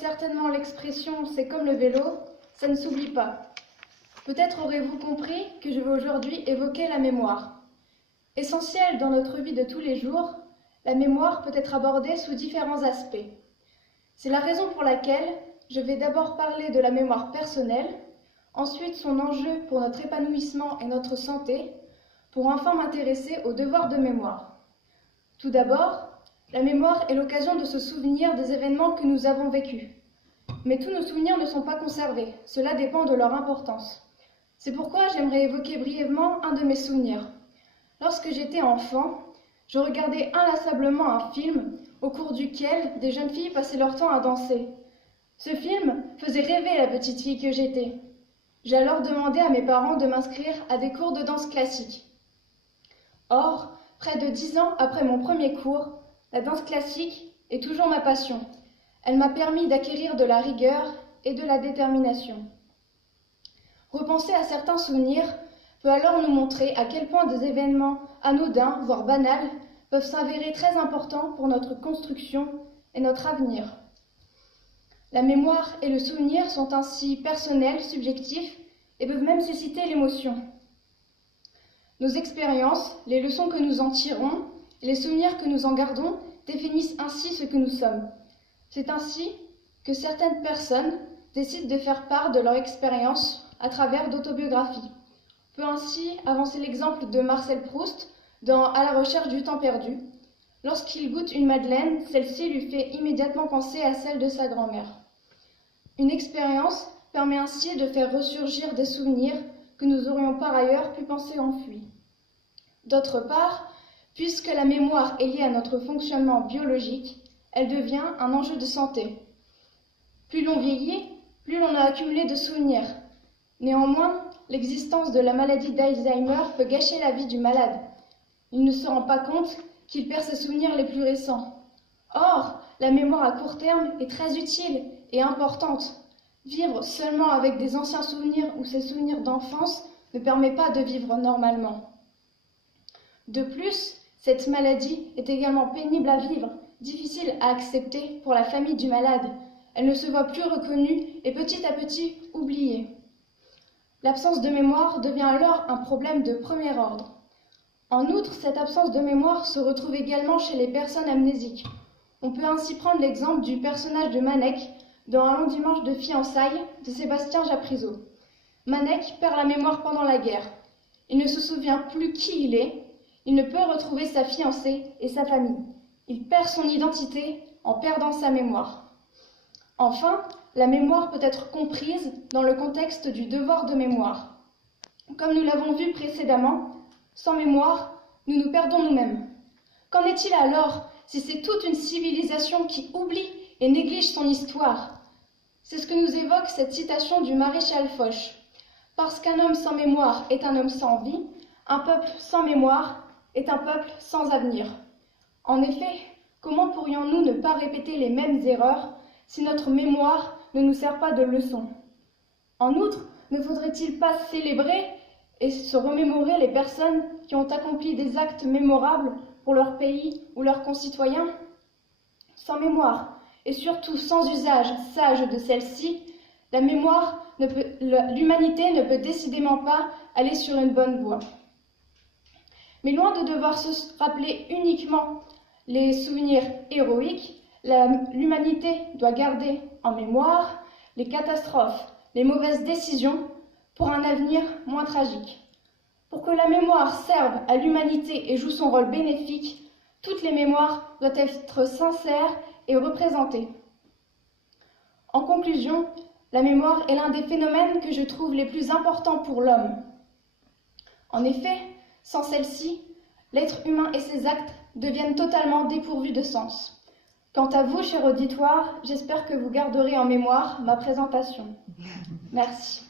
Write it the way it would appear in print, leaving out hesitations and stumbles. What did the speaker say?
certainement l'expression « c'est comme le vélo », ça ne s'oublie pas. Peut-être aurez-vous compris que je vais aujourd'hui évoquer la mémoire. Essentielle dans notre vie de tous les jours, la mémoire peut être abordée sous différents aspects. C'est la raison pour laquelle je vais d'abord parler de la mémoire personnelle, ensuite son enjeu pour notre épanouissement et notre santé, pour enfin m'intéresser au devoir de mémoire. Tout d'abord, la mémoire est l'occasion de se souvenir des événements que nous avons vécus. Mais tous nos souvenirs ne sont pas conservés, cela dépend de leur importance. C'est pourquoi j'aimerais évoquer brièvement un de mes souvenirs. Lorsque j'étais enfant, je regardais inlassablement un film au cours duquel des jeunes filles passaient leur temps à danser. Ce film faisait rêver la petite fille que j'étais. J'ai alors demandé à mes parents de m'inscrire à des cours de danse classique. Or, près de 10 ans après mon premier cours, la danse classique est toujours ma passion. Elle m'a permis d'acquérir de la rigueur et de la détermination. Repenser à certains souvenirs peut alors nous montrer à quel point des événements anodins, voire banals, peuvent s'avérer très importants pour notre construction et notre avenir. La mémoire et le souvenir sont ainsi personnels, subjectifs et peuvent même susciter l'émotion. Nos expériences, les leçons que nous en tirons et les souvenirs que nous en gardons définissent ainsi ce que nous sommes. C'est ainsi que certaines personnes décident de faire part de leur expérience à travers d'autobiographies. On peut ainsi avancer l'exemple de Marcel Proust dans « À la recherche du temps perdu ». Lorsqu'il goûte une madeleine, celle-ci lui fait immédiatement penser à celle de sa grand-mère. Une expérience permet ainsi de faire ressurgir des souvenirs que nous aurions par ailleurs pu penser enfuis. D'autre part, puisque la mémoire est liée à notre fonctionnement biologique, elle devient un enjeu de santé. Plus l'on vieillit, plus l'on a accumulé de souvenirs. Néanmoins, l'existence de la maladie d'Alzheimer peut gâcher la vie du malade. Il ne se rend pas compte qu'il perd ses souvenirs les plus récents. Or, la mémoire à court terme est très utile et importante. Vivre seulement avec des anciens souvenirs ou ses souvenirs d'enfance ne permet pas de vivre normalement. De plus, cette maladie est également pénible à vivre, difficile à accepter pour la famille du malade. Elle ne se voit plus reconnue et petit à petit oubliée. L'absence de mémoire devient alors un problème de premier ordre. En outre, cette absence de mémoire se retrouve également chez les personnes amnésiques. On peut ainsi prendre l'exemple du personnage de Manek dans Un long dimanche de fiançailles de Sébastien Japrisot. Manek perd la mémoire pendant la guerre. Il ne se souvient plus qui il est. Il ne peut retrouver sa fiancée et sa famille. Il perd son identité en perdant sa mémoire. Enfin, la mémoire peut être comprise dans le contexte du devoir de mémoire. Comme nous l'avons vu précédemment, sans mémoire, nous nous perdons nous-mêmes. Qu'en est-il alors si c'est toute une civilisation qui oublie et néglige son histoire? C'est ce que nous évoque cette citation du maréchal Foch. Parce qu'un homme sans mémoire est un homme sans vie, un peuple sans mémoire est un peuple sans avenir. En effet, comment pourrions-nous ne pas répéter les mêmes erreurs si notre mémoire ne nous sert pas de leçon? En outre, ne faudrait-il pas célébrer et se remémorer les personnes qui ont accompli des actes mémorables pour leur pays ou leurs concitoyens? Sans mémoire, et surtout sans usage sage de celle-ci, l'humanité ne peut décidément pas aller sur une bonne voie. Mais loin de devoir se rappeler uniquement les souvenirs héroïques, l'humanité doit garder en mémoire les catastrophes, les mauvaises décisions pour un avenir moins tragique. Pour que la mémoire serve à l'humanité et joue son rôle bénéfique, toutes les mémoires doivent être sincères et représentées. En conclusion, la mémoire est l'un des phénomènes que je trouve les plus importants pour l'homme. En effet, sans celle-ci, l'être humain et ses actes deviennent totalement dépourvus de sens. Quant à vous, cher auditoire, j'espère que vous garderez en mémoire ma présentation. Merci.